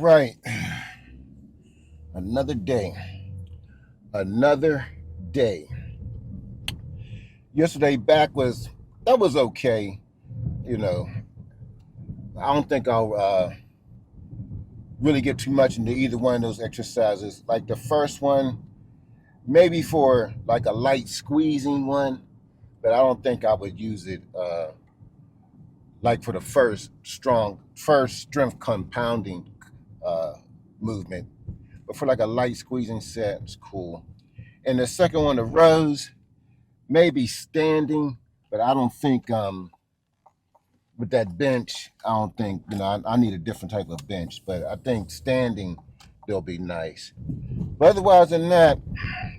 right. Another day. Another day. Yesterday back was okay. You know, I don't think I'll really get too much into either one of those exercises. Like the first one, maybe for like a light squeezing one, but I don't think I would use it like for the first strength compounding uh, movement. But for like a light squeezing set, it's cool. And the second one, the rows, maybe standing, but I don't think with that bench, I don't think I need a different type of bench. But I think standing, they'll be nice. But otherwise than that,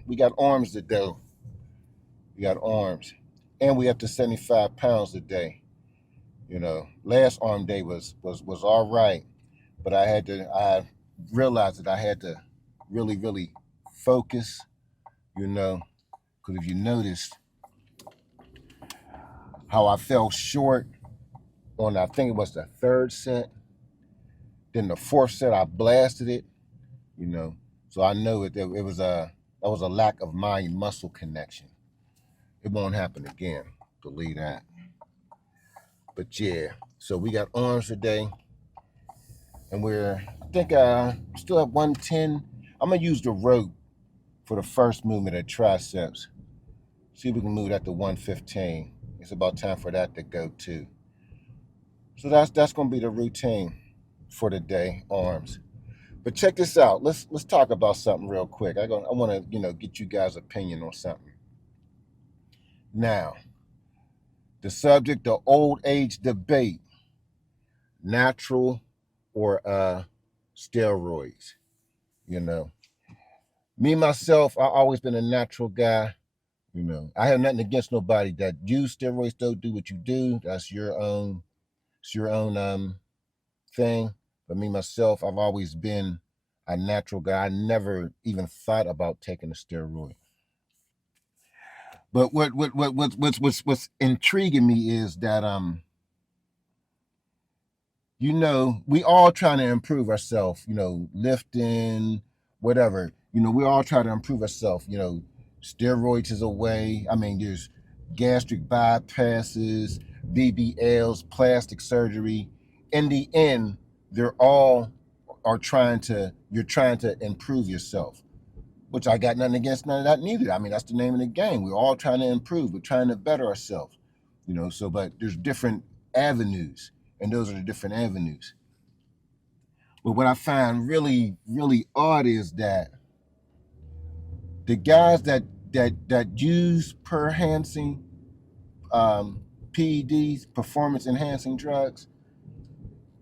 we got arms to do. We got arms, and we up to 75 pounds a day. Last arm day was all right, but I realized that I had to really focus. Because if you noticed how I fell short on, I think it was the third set. Then the fourth set, I blasted it. So I know it was that was a lack of mind muscle connection. It won't happen again. Believe that. But yeah, so we got arms today, and I think still at 110. I'm gonna use the rope for the first movement of triceps. See if we can move that to 115. It's about time for that to go too. So that's gonna be the routine for the day, arms. But check this out. Let's talk about something real quick. I want to get you guys' opinion on something. Now, the subject, the old age debate: natural or steroids. You know, me myself, I always been a natural guy. I have nothing against nobody that use steroids. Don't do what you do. That's your own. It's your own thing. But me myself, I've always been a natural guy. I never even thought about taking a steroid. But what's intriguing me is that we all trying to improve ourselves. Lifting, whatever. We all try to improve ourselves. Steroids is a way. I mean, there's gastric bypasses, BBLs, plastic surgery. In the end, they're all you're trying to improve yourself, which I got nothing against none of that neither. I mean, that's the name of the game. We're all trying to improve. We're trying to better ourselves, but there's different avenues, and those are the different avenues. But what I find really, really odd is that the guys that use enhancing PEDs, performance enhancing drugs,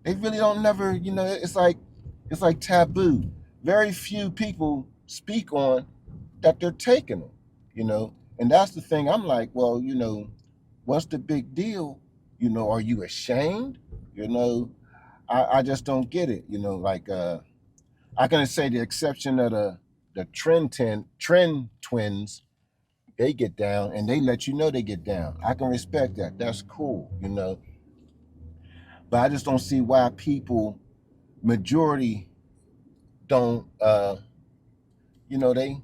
they really don't never, it's like taboo. Very few people speak on that they're taking them, and that's the thing. I'm like, well, what's the big deal? Are you ashamed? I just don't get it. I can say the exception of the trend twins, they get down and they let you know they get down. I can respect that. That's cool, but I just don't see why majority don't they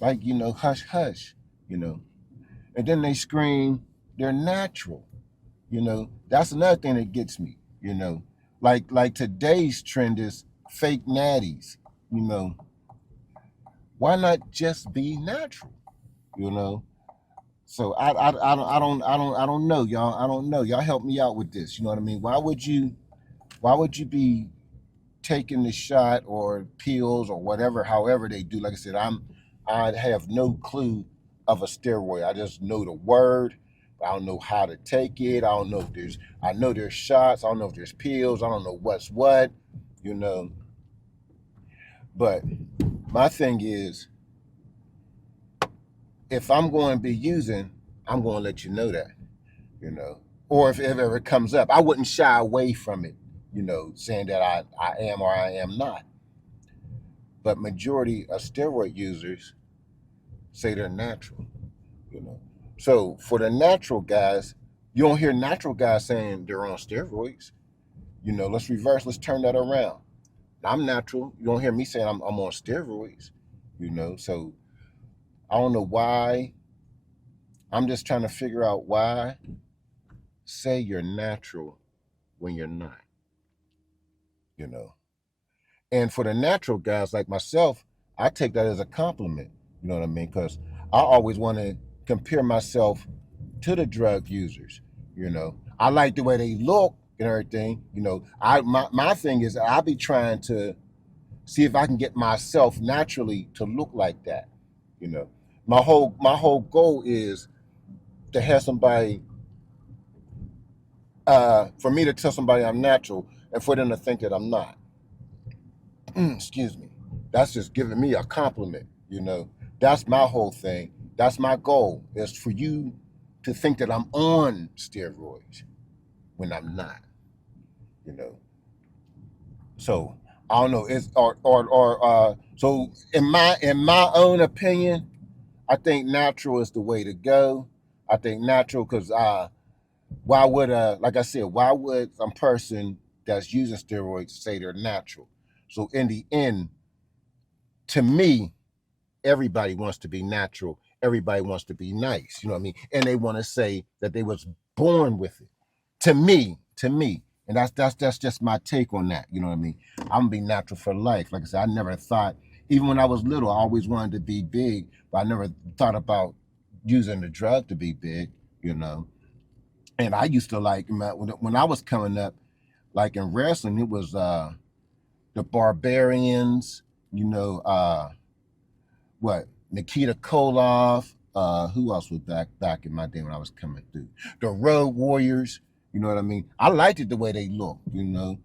like hush hush, and then they scream they're natural. That's another thing that gets me. Like today's trend is fake natties. Why not just be natural? you know so I don't know, y'all. I don't know. Y'all help me out with this. You know what I mean? Why would you be taking the shot or pills or whatever, however they do? Like I said, I have no clue of a steroid. I just know the word. I don't know how to take it. I know there's shots. I don't know if there's pills. I don't know what's what, you know. But my thing is, if I'm going to be using, I'm going to let you know that, Or if it ever comes up, I wouldn't shy away from it, saying that I am or I am not. But majority of steroid users say they're natural, you know. So for the natural guys, you don't hear natural guys saying they're on steroids. Let's turn that around. I'm natural. You don't hear me saying I'm on steroids, you know. So I don't know why. I'm just trying to figure out why say you're natural when you're not, you know. And for the natural guys like myself, I take that as a compliment, you know what I mean? Because I always want to compare myself to the drug users, you know. I like the way they look and everything, you know. My thing is I be trying to see if I can get myself naturally to look like that, you know. My whole goal is to have somebody for me to tell somebody I'm natural and for them to think that I'm not. Excuse me. That's just giving me a compliment, you know. That's my whole thing. That's my goal is for you to think that I'm on steroids when I'm not, you know. So I don't know. It's so in my own opinion, I think natural is the way to go. I think natural because why would like I said, why would a person that's using steroids say they're natural? So in the end, to me, everybody wants to be natural. Everybody wants to be nice. You know what I mean? And they want to say that they was born with it. To me, and that's just my take on that. You know what I mean? I'm gonna be natural for life. Like I said, I never thought, even when I was little, I always wanted to be big, but I never thought about using the drug to be big. You know, and I used to like when I was coming up, like in wrestling, it was the Barbarians. You know, what Nikita Koloff, who else was back in my day when I was coming through? The Road Warriors, you know what I mean? I liked it the way they look, you know.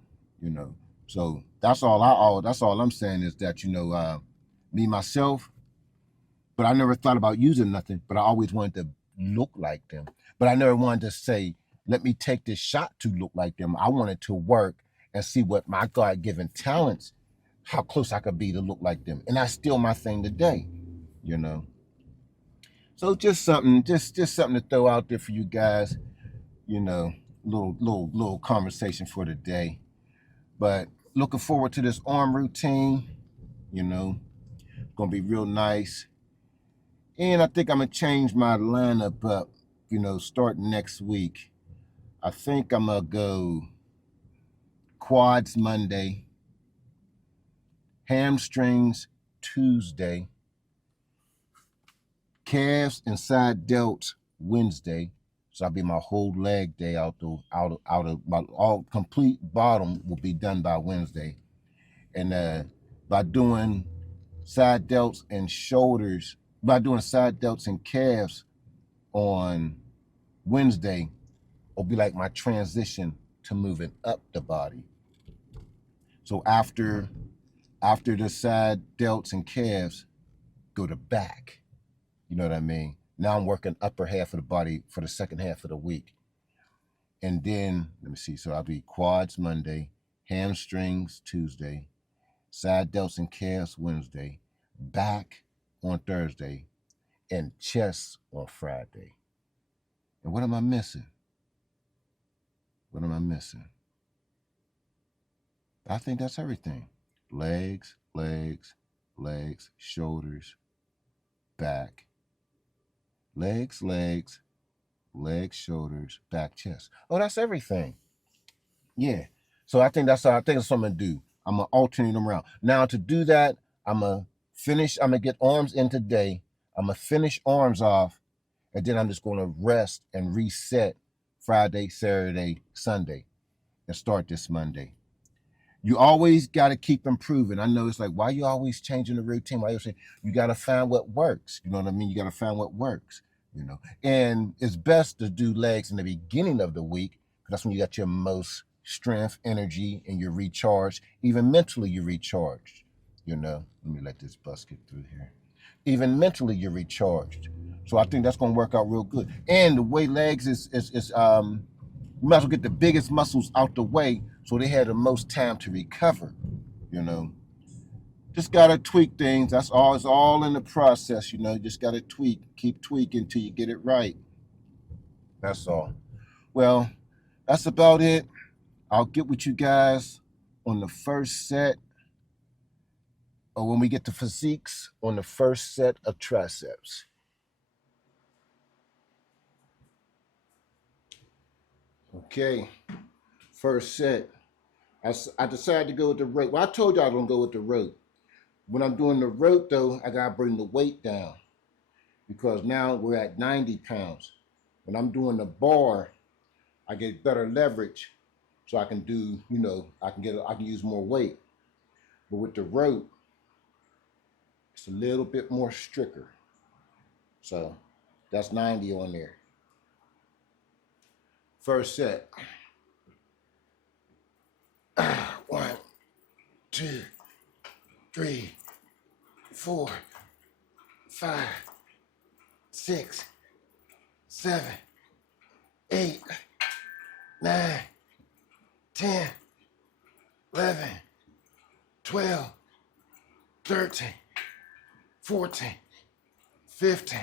So that's all I'm saying is that, you know, me myself, but I never thought about using nothing, but I always wanted to look like them. But I never wanted to say, let me take this shot to look like them. I wanted to work and see what my God-given talents, how close I could be to look like them. And that's still my thing today, you know. So just something, just something to throw out there for you guys, you know, little conversation for today. But looking forward to this arm routine, you know, gonna be real nice. And I think I'm gonna change my lineup up, you know, starting next week. I think I'm gonna go quads Monday, hamstrings Tuesday, calves and side delts Wednesday. So I'll be my whole leg day out of my all complete bottom will be done by Wednesday. And by doing side delts and shoulders, by doing side delts and calves on Wednesday, will be like my transition to moving up the body. So after the side delts and calves, go to back. You know what I mean? Now I'm working upper half of the body for the second half of the week. And then, let me see, so I'll be quads Monday, hamstrings Tuesday, side delts and calves Wednesday, back on Thursday, and chest on Friday. And what am I missing? What am I missing? I think that's everything. Legs, legs, legs, shoulders, back. Legs, legs, legs, shoulders, back, chest. Oh, that's everything. Yeah. So I think that's what I'm gonna do. I'm gonna alternate them around. Now to do that, I'm gonna get arms in today. I'm gonna finish arms off, and then I'm just gonna rest and reset Friday, Saturday, Sunday, and start this Monday. You always got to keep improving. I know it's like, why you always changing the routine? Why you saying you got to find what works? You know what I mean? You got to find what works, you know. And it's best to do legs in the beginning of the week because that's when you got your most strength, energy, and you're recharged. Even mentally, you're recharged, you know. Let me let this bus get through here. Even mentally, you're recharged. So I think that's going to work out real good. And the way legs is you might as well get the biggest muscles out the way so they had the most time to recover, you know. Just gotta tweak things. That's all. It's all in the process, you know. You just gotta tweak, keep tweaking till you get it right. That's all. Well, that's about it. I'll get with you guys on the first set. when we get to physiques on the first set of triceps. Okay, first set. I decided to go with the rope. Well, I told you I was going to go with the rope. When I'm doing the rope, though, I got to bring the weight down because now we're at 90 pounds. When I'm doing the bar, I get better leverage so I can do, I can use more weight. But with the rope, it's a little bit more stricter. So that's 90 on there. First set. 1, 2, 3, 4, 5, 6, 7, 8, 9, 10, 11, 12, 13, 14, 15,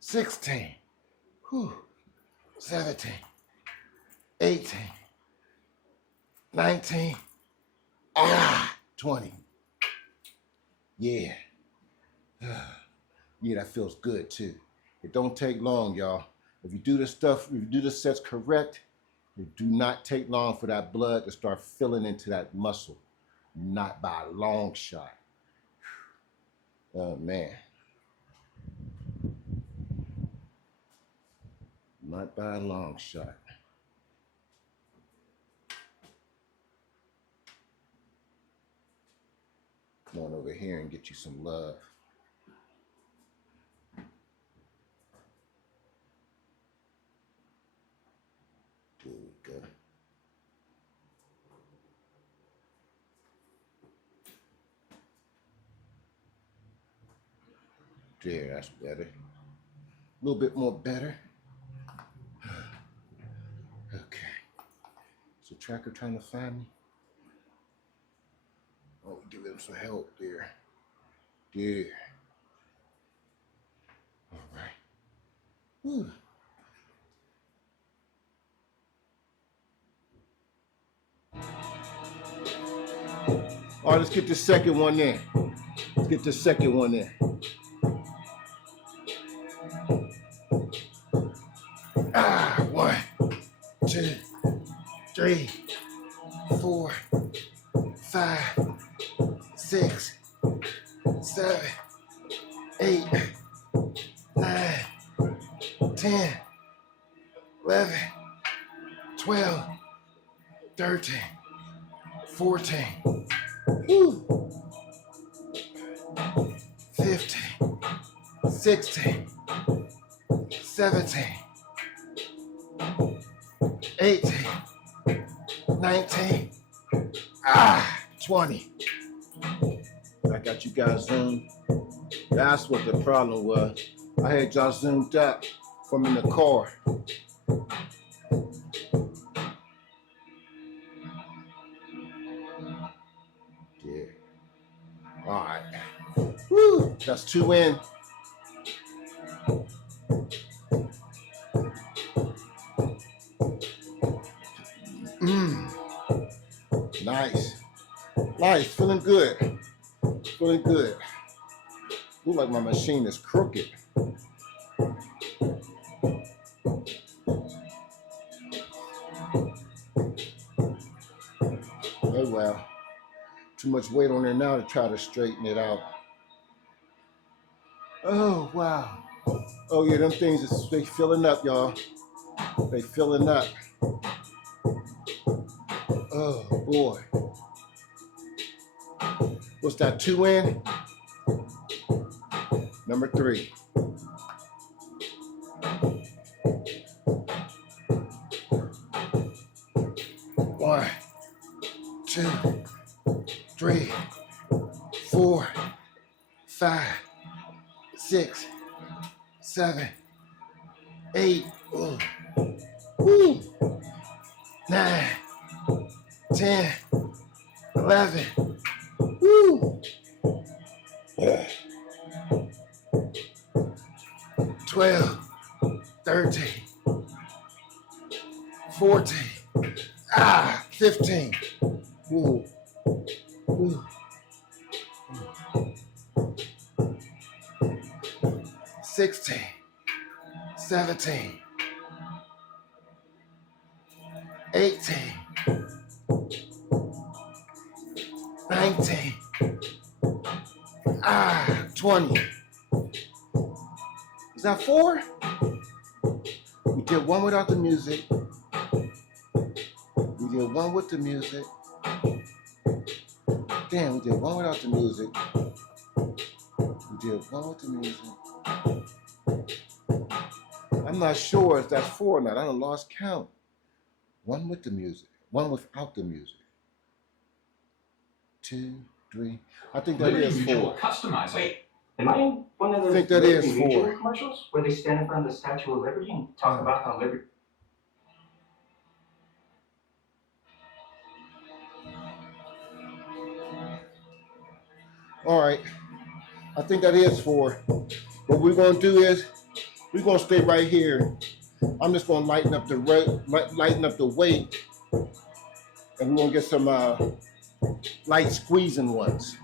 16, 17, 18, 19, 20. Yeah. Yeah, that feels good too. It don't take long, y'all. If you do the sets correct, it do not take long for that blood to start filling into that muscle. Not by a long shot. Oh man. Not by a long shot. Come on over here and get you some love. There we go. There, that's better. A little bit more better. Okay. Is the tracker trying to find me? Oh, give him some help there. There. All right. Whew. All right, let's get the second one in. Let's get the second one in. 1, 2, 3, 4, 5, 6, 7, 8, 9, 10, 11, 12, 13, 14, 15, 16, 17, 18, 19, 20. I got you guys zoomed. That's what the problem was. I had y'all zoomed up from in the car. Yeah. All right. Woo! That's 2 in. Nice. Nice. Feeling good. Feeling good. Look like my machine is crooked. Oh well. Too much weight on there now to try to straighten it out. Oh wow. Oh yeah, them things, they filling up, y'all. They filling up. Oh boy. What's that, 2 in? Number 3. One, 2, 3, 4, 5, 6, 7, 8, 9, 10, 11, 12, 13, 14, 15. 16, 17, 18, 19, 20. Is that 4? We did one without the music. We did one with the music. Damn, we did one without the music. We did one with the music. I'm not sure if that's 4 or not. I done lost count. One with the music. One without the music. 2, 3. I think that is 4. Customize. Wait, am I in one of those I think that is 4. commercials where they stand in front of the Statue of Liberty and talk about how liberty? All right. I think that is 4. What we're going to do is we're going to stay right here. I'm just going to lighten up the weight, and we're going to get some light squeezing ones.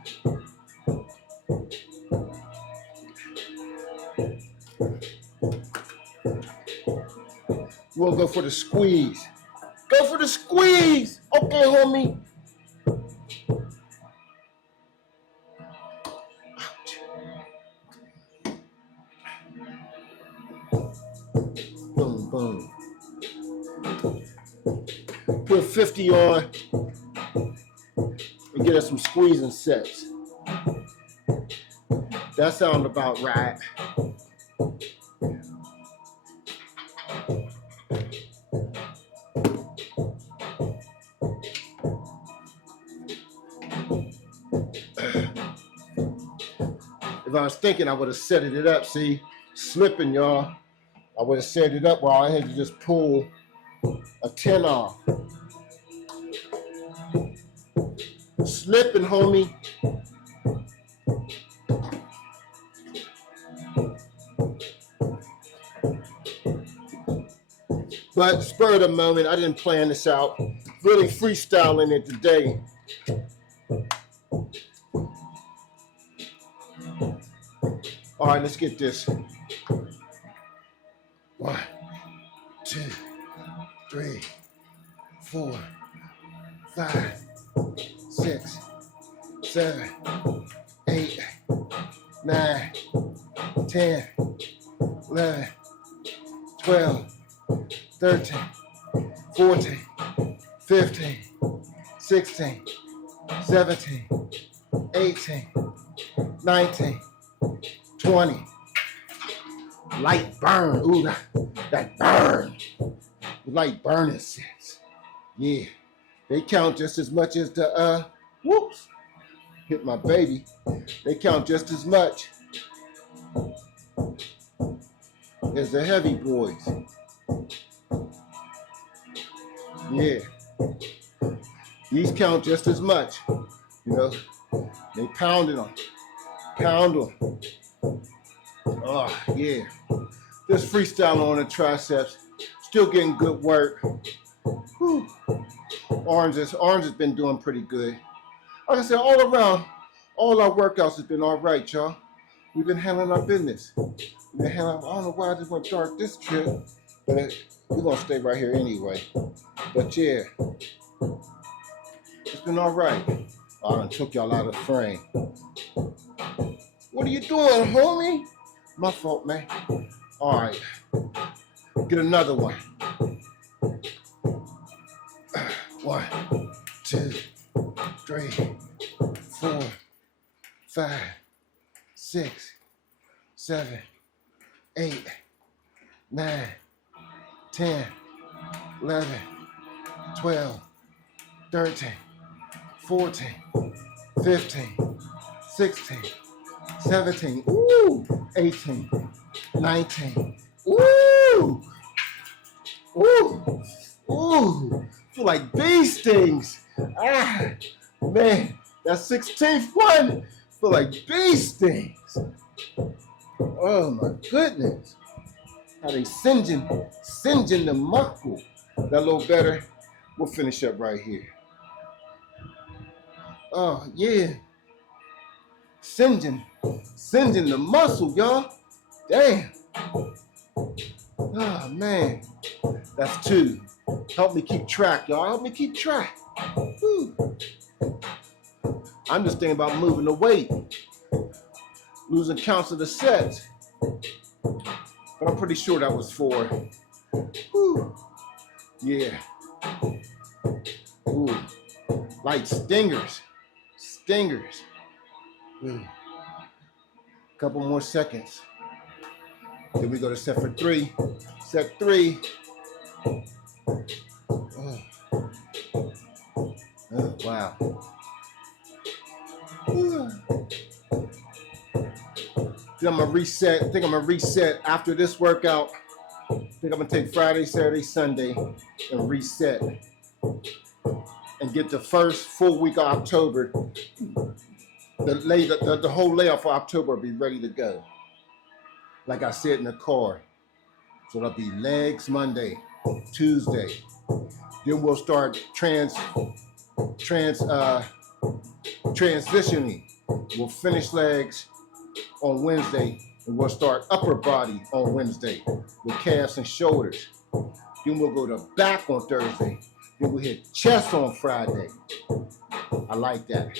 We'll go for the squeeze. Go for the squeeze. Okay, homie. Boom, boom. Put 50 on and get us some squeezing sets. That sounds about right. If I was thinking, I would have set it up. See, slipping, y'all. I would have set it up where I had to just pull a 10 off. Slipping, homie. But spur of the moment, I didn't plan this out. Really freestyling it today. All right, let's get this. 1, 2, 3, 4, 5, 6, 7, 8, 9, 10, 11, 12, 13, 14, 15, 16, 17, 18, 19, 20. Light burn. Ooh, that burn. Light burning sets. Yeah. They count just as much as the, whoops. Hit my baby. They count just as much as the heavy boys. Yeah. These count just as much. You know, they pounded them. Pound them. Oh, yeah. Just freestyling on the triceps. Still getting good work. Whew. Orange has been doing pretty good. Like I said, all around, all our workouts has been all right, y'all. We've been handling our business. We've been handling, I don't know why I just went dark this trip, but we're going to stay right here anyway. But yeah, it's been all right. I done took y'all out of the frame. What are you doing, homie? My fault, man. All right. Get another one. 1, 2, 3, 4, 5, 6, 7, 8, 9, 10, 11, 12, 13, 14, 15, 16, 17, 18, 19, ooh, feel like bee stings. Man, that 16th one, feel like bee stings. Oh my goodness. How they singeing the muscle. That a little better. We'll finish up right here. Oh yeah. Singeing the muscle, y'all. Damn. Oh, man. That's 2. Help me keep track, y'all. Help me keep track. Woo. I'm just thinking about moving the weight. Losing counts of the sets. But I'm pretty sure that was 4. Woo. Yeah. Ooh. Like stingers. Stingers. Ooh. Couple more seconds. Then we go to set for 3. Set 3. Oh, wow. Then I'm gonna reset. I think I'm gonna reset after this workout. I think I'm gonna take Friday, Saturday, Sunday, and reset. And get the first full week of October. The whole layout for October will be ready to go. Like I said in the car. So it'll be legs Monday, Tuesday. Then we'll start transitioning. We'll finish legs on Wednesday, and we'll start upper body on Wednesday with calves and shoulders. Then we'll go to back on Thursday. Then we'll hit chest on Friday. I like that.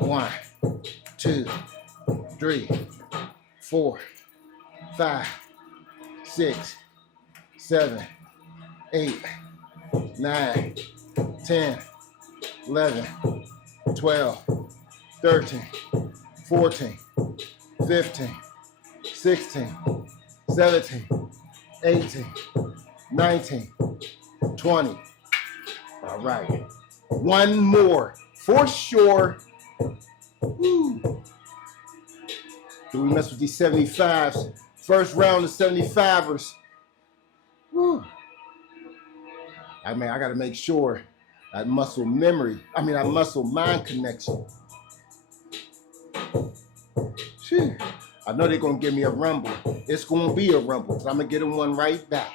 1, 2, 3, 4, 5, 6, 7, 8, 9, 10, 11, 12, 13, 14, 15, 16, 17, 18, 19, 20. All right. 1 more for sure. Woo. Do we mess with these 75s? First round of 75ers. Woo. I mean, I got to make sure that muscle memory, that muscle mind connection. Phew. I know they're going to give me a rumble. It's going to be a rumble, because I'm going to get them one right back.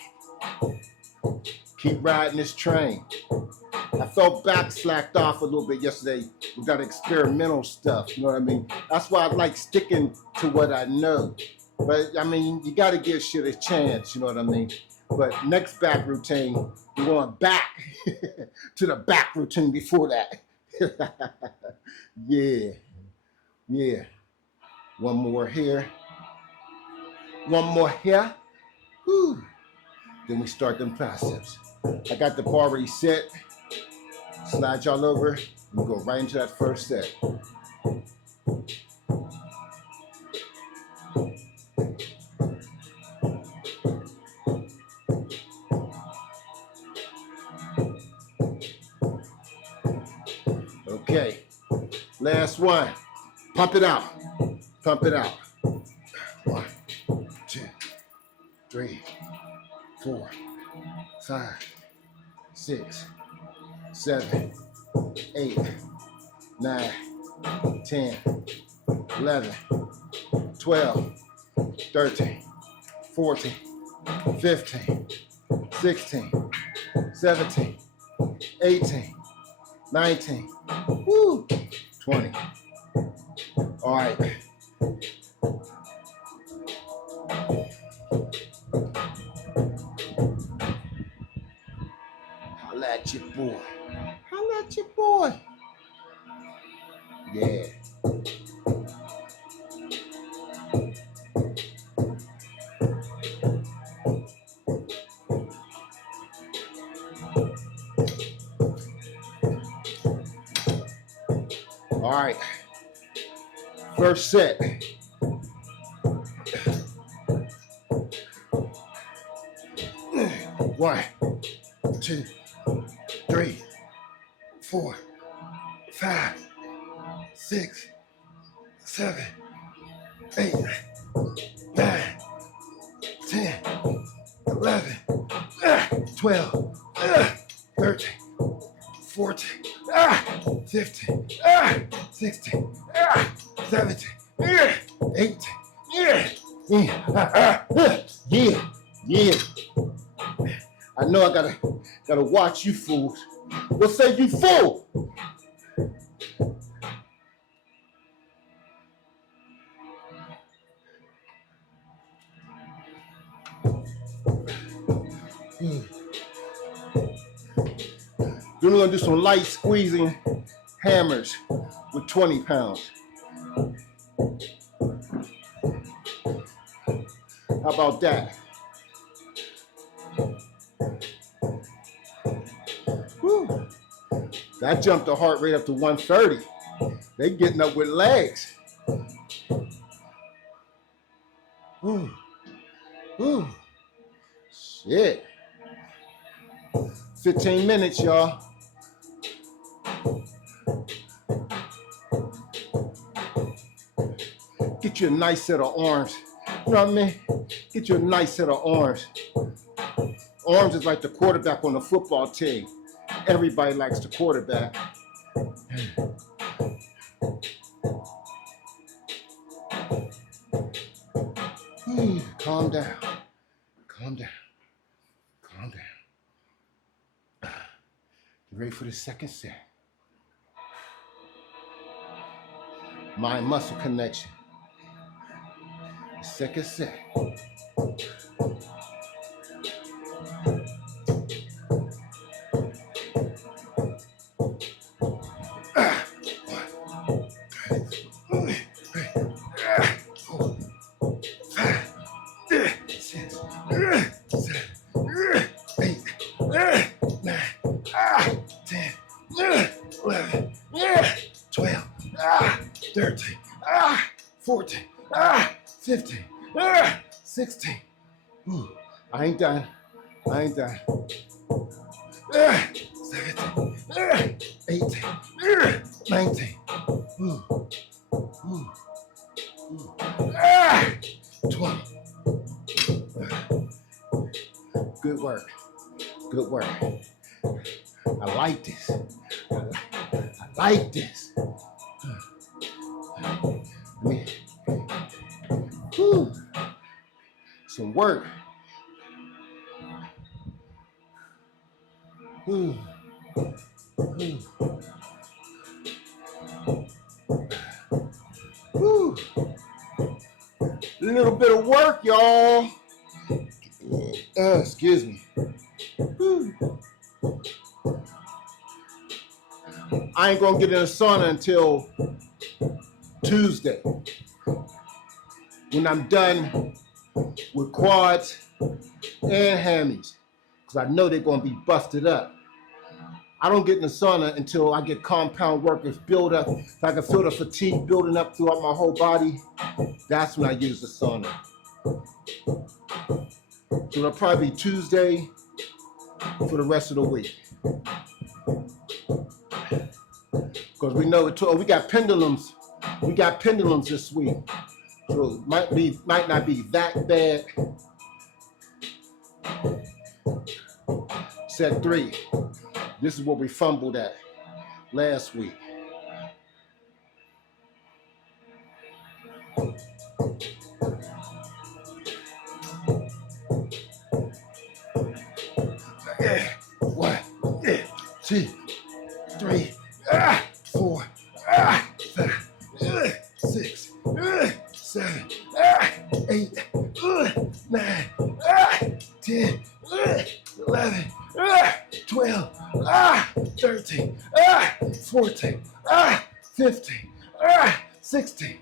Keep riding this train. I felt back slacked off a little bit yesterday with that experimental stuff, you know what I mean? That's why I like sticking to what I know. But, you got to give shit a chance, you know what I mean? But next back routine, we're going back to the back routine before that. Yeah. One more here. One more here. Whew. Then we start them triceps. I got the bar already set. Slide y'all over. We go right into that first set. Okay. Last one. Pump it out. Pump it out. 1, 2, 3, 4, 5, 6, 7, 8, 9, 10, 11, 12, 13, 14, 15, 16, 17, 18, 19, woo, 20. All right. Holla at your boy. Holla at your boy. Yeah. All right. First set. 1, 2, 3, 4, 5, 6, 7, 8, 9, 10, 11, 12, 13, 14, 15, 16, 17, 18. Yeah. I know I gotta watch you fools. What say you fool? Then we're gonna do some light squeezing hammers with 20 pounds. How about that? Woo. That jumped the heart rate up to 130. They getting up with legs. Ooh. Ooh. Shit. 15 minutes, y'all. Get you a nice set of arms. You know what I mean? Get you a nice set of arms. Arms is like the quarterback on the football team. Everybody likes the quarterback. Calm down. Calm down. Calm down. You ready for the second set? Mind-muscle connection. Second set. I ain't done. I ain't done. 17, 18, 19, 20. Good work. Good work. I like this. I like this. Some work. A little bit of work, y'all. Excuse me. I ain't gonna get in the sauna until Tuesday, when I'm done with quads and hammies, because I know they're gonna be busted up. I don't get in the sauna until I get compound workers build up. If I can feel the fatigue building up throughout my whole body, that's when I use the sauna. So it'll probably be Tuesday for the rest of the week. Because we know we got pendulums. We got pendulums this week. So it might not be that bad. Set 3. This is what we fumbled at last week. One, 2, 3, 4, 5, 6, 7, 8, 9, 10, 11, 12, 13, 14, 15, 16,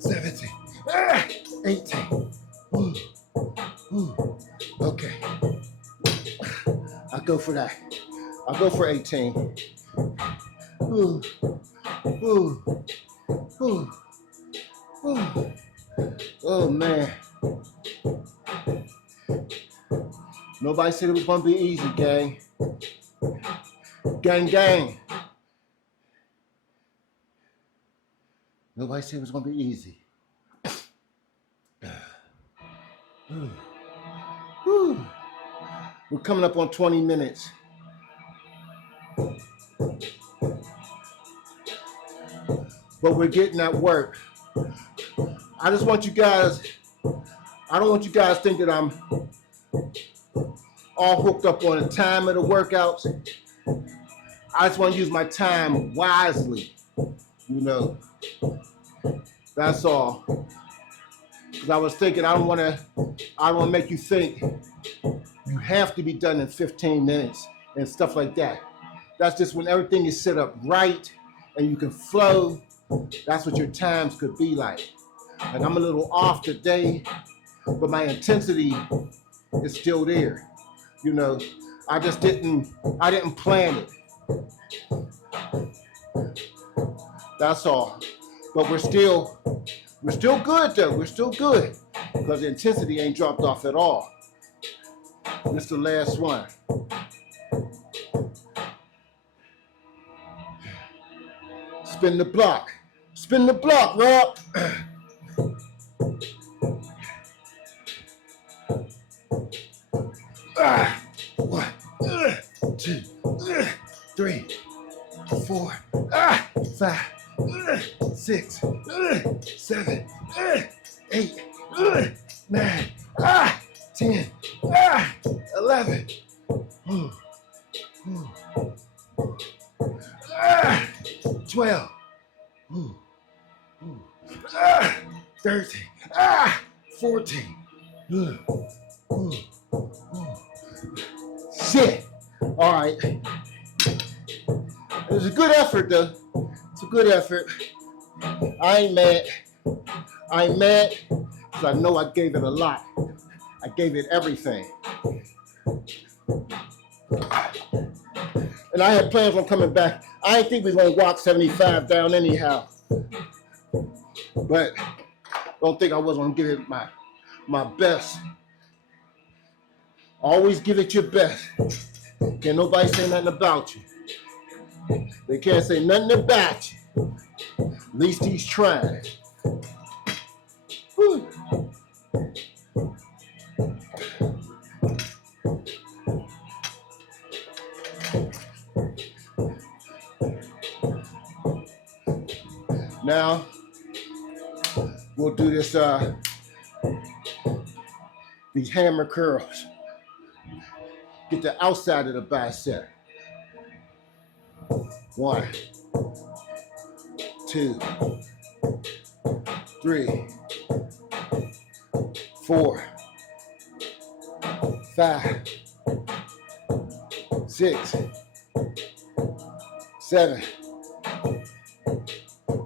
17, 18. Okay. I'll go for that. I'll go for 18. Oh man. Nobody said it was gonna be easy, gang. Gang, gang. Nobody said it was gonna be easy. We're coming up on 20 minutes. But we're getting at work. I don't want you guys to think that I'm all hooked up on the time of the workouts. I just want to use my time wisely, you know. That's all. Because I was thinking I don't want to make you think you have to be done in 15 minutes and stuff like that. That's just when everything is set up right and you can flow. That's what your times could be like. Like I'm a little off today, but my intensity is still there. You know, I didn't plan it. That's all. But we're still good though. We're still good because the intensity ain't dropped off at all. This is the last one. Spin the block. Spin the block, Rob. 1, 2, 3, 4, 5, 6, 7, 8, 9, 10, 11, 12, 13, 14. Shit. All right. It was a good effort, though. It's a good effort. I ain't mad. Because I know I gave it a lot. I gave it everything. And I had plans on coming back. I didn't think we were going to walk 75 down anyhow. But don't think I was going to give it my best. Always give it your best. Can't nobody say nothing about you. They can't say nothing about you. At least he's trying. Whew. Now, we'll do this, these hammer curls. Get the outside of the bicep. 1, 2, 3, 4, 5, 6, 7,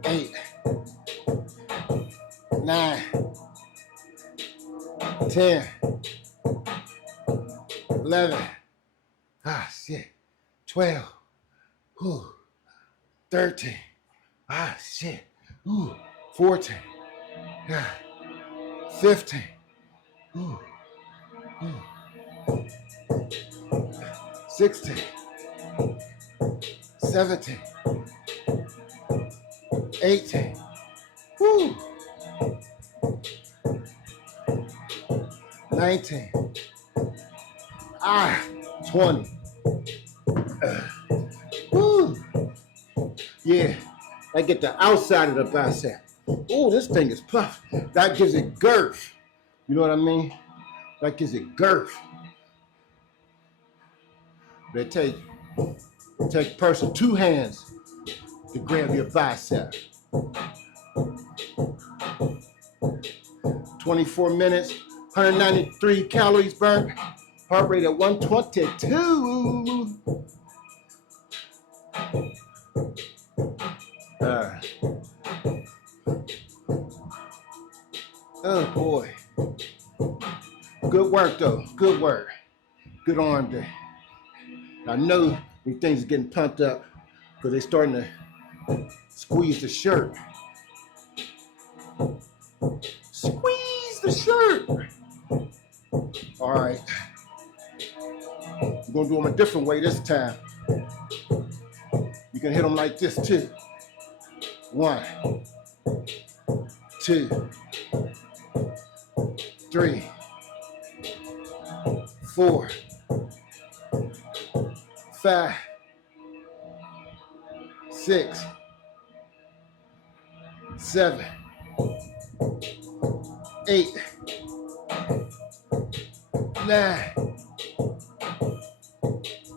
8, 9, 10, 11, 12, 13, 14, 15, 16, 17, 18, 19, 20. Yeah, I get the outside of the bicep. Oh, this thing is puff. That gives it girth. You know what I mean? That gives it girth. They take a person 2 hands to grab your bicep. 24 minutes, 193 calories burnt, heart rate at 122. Oh boy. Good work though, good work. Good arm day. I know these things are getting pumped up because they're starting to squeeze the shirt. Squeeze the shirt. All right. We're gonna do them a different way this time. You can hit them like this too. 1, 2, 3, 4, 5, 6, 7, 8, 9,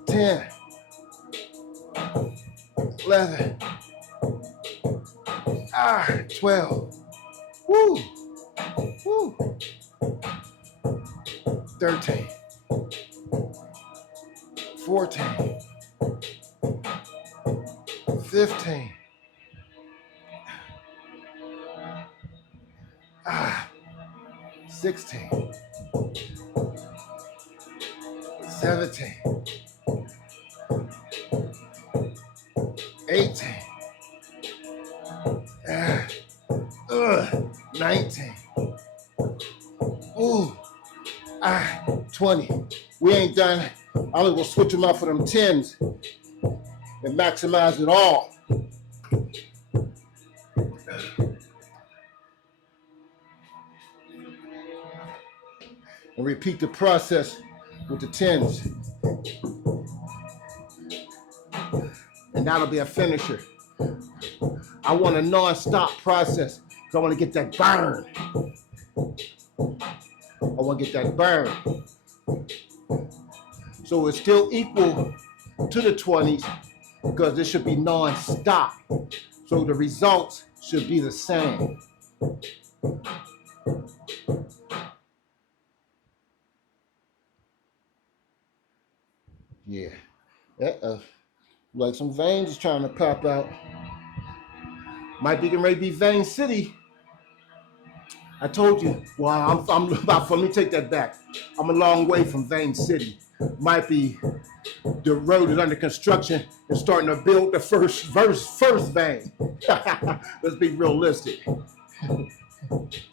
10, 11, 12. Woo! Woo! Woo. 13. 14. 15. 16. 17. 18. 19. Ooh. 20. We ain't done. I'm gonna switch them out for them 10s and maximize it all. And repeat the process with the 10s. And that'll be a finisher. I want a non-stop process because I want to get that burn. I want to get that burn. So it's still equal to the 20s because this should be non-stop. So the results should be the same. Yeah. Like some veins is trying to pop out. Might be getting ready to be Vein City. I told you. Well, I'm about. Let me take that back. I'm a long way from Vein City. Might be the road is under construction and starting to build the first vein. Let's be realistic.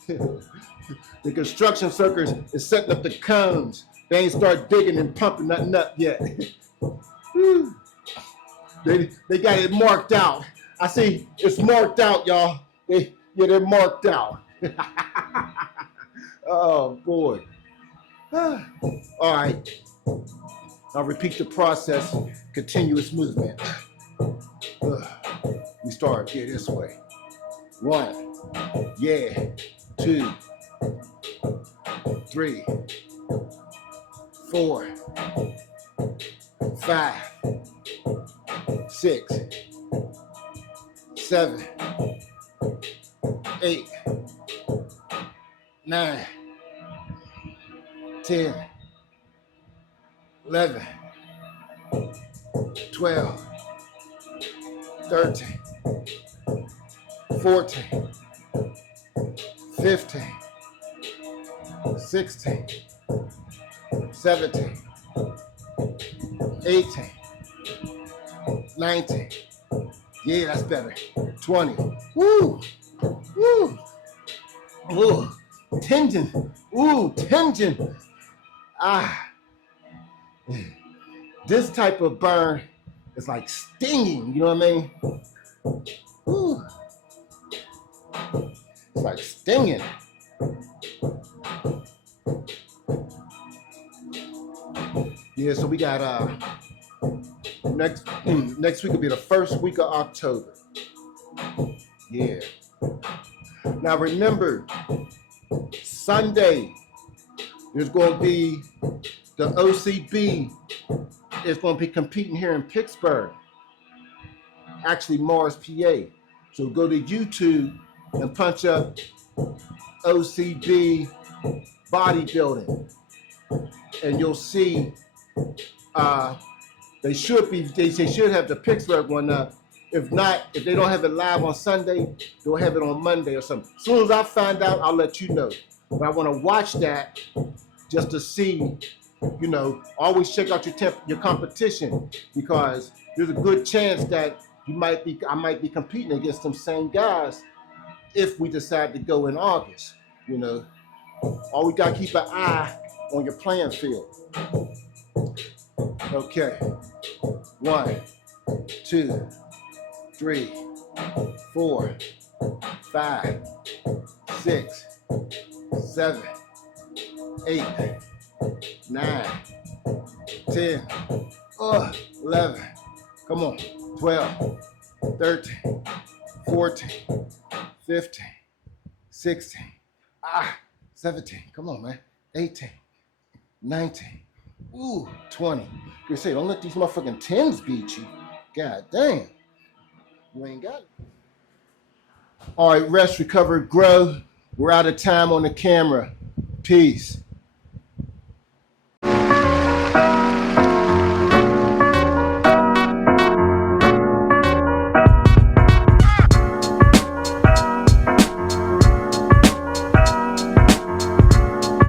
The construction workers is setting up the cones. They ain't start digging and pumping nothing up yet. They got it marked out. I see it's marked out, y'all. They're marked out. Oh boy. All right. I'll repeat the process. Continuous movement. We start here this way. 1. Yeah. 2. 3. 4. 5. 6. 7. 8. 9. 10. 11. 12. 13. 14. 15. 16. 17. 18. 19. Yeah, that's better. 20. Woo! Woo! Ooh, tendon. Ooh, tendon. This type of burn is like stinging, you know what I mean? Ooh. It's like stinging. Yeah, so we got next week will be the first week of October. Yeah. Now remember, Sunday there's going to be the OCB is going to be competing here in Pittsburgh. Actually, Mars, PA. So go to YouTube and punch up OCB bodybuilding, and you'll see they should have the Pittsburgh one up. If not, if they don't have it live on Sunday, they'll have it on Monday or something. As soon as I find out, I'll let you know. But I want to watch that just to see, you know, always check out your competition, because there's a good chance that I might be competing against them same guys if we decide to go in August. You know, all we got to keep an eye on your playing field. Okay. 1, 2, 3, 4, 5, 6, 7, 8, 9, 10, 11. Come on. 12, 13, 14, 15, 16, 17. Come on, man. 18, 19. Ooh, 20. You say, don't let these motherfucking 10s beat you. God damn. You ain't got it. All right, rest, recover, grow. We're out of time on the camera. Peace.